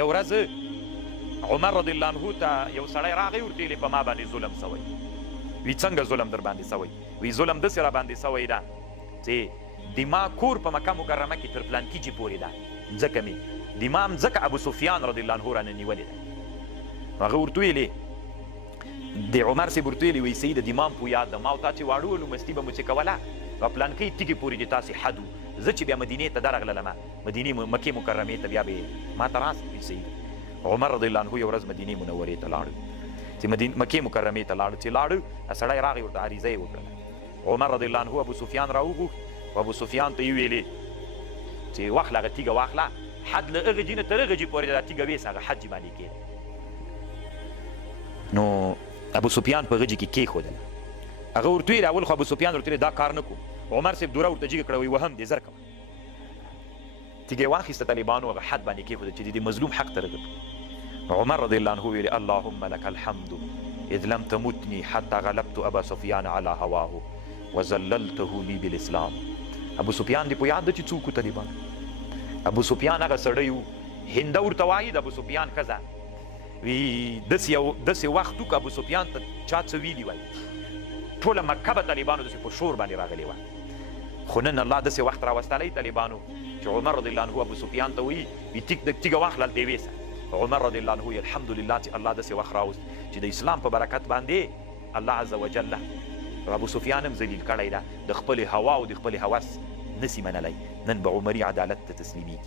یو ورځ عمر رضی الله عنه ته یو سړی راغی ورته ویلې په ما باندې ظلم سوی. وی څنګه ظلم در باندې سوی؟ وی ظلم داسې را باندې سوی ده چې د ما کور په مکه مکرمه کې تر پلانکي جې پورې ده ځکه مې د ما ځکه ابو سفیان رضی الله عنه رانه نیولې ده. هغه ورته ویلې د عمر صاحب ورته ویلې وایي سید د امام په یاد ده ما او تا چې واړه ولو مستي به مو چې کوله په پلانکۍ تیږې پورې د تاسې حد و. زه چې بیا مدینې ته درغللمه مدینې مکې مکرمې ته بیا به ما ته راست وي سید. عمر رضی الله عنه یو ورځ مدینې منورې ته لاړو چې مکې مکرمې ته لاړو چې لاړو سړی راغی ورته عریضه یې وکړله. عمر رضی الله عنه ابو سفیان راوغوښت و ابو سفیان ته یې ویلې چې واخله هغه تیږه واخله حد له هغه جي نه تر هغه جي پورې دا تیږه ویسه هغه حد جي باندې کېده. نو ابو سفیان په هغه جي کې کېښودله. هغه ورته ویل اول خو ابو سفیان ورته دا کار نه کوم. عمر صاحب دوره ورته جګه کړه وایي وهم دې زر کوه. تیږه یې واخیسته طالبانو هغه حد باندې کېښوده چې د مظلوم حق ته رسېږي. عمر رضی الله عنه ویل اللهم لك الحمد اذ لم تمتني حتى غلبت ابا سفیان على هواه وذللته لي بالاسلام. ابو سفیان دې په یاد ده چې څوک و طالبان؟ ابو سفیان هغه سړی و هنده ورته وایي د ابو سفیان ښځه وی داسې وخت و که ابو سفیان ته چا څه ویلي وای ټوله مکه به طالبانو داسې په شور باندې راغلې وه. خو نن الله داسې وخت راوستلی طالبانو چې عمر رضی الله عنه ابو سفیان ته وایي تیږه واخله هلته یې ویسه. عمر رضی الله عنه الحمدلله چې الله داسې وخت راوست چې د اسلام په برکت باندې الله عز وجل ابو سفیان هم ذلیل کړی ده د خپلې هوا او د خپلې هوس نسي منلی. نن به عمري عدالت ته تسلیمیږي.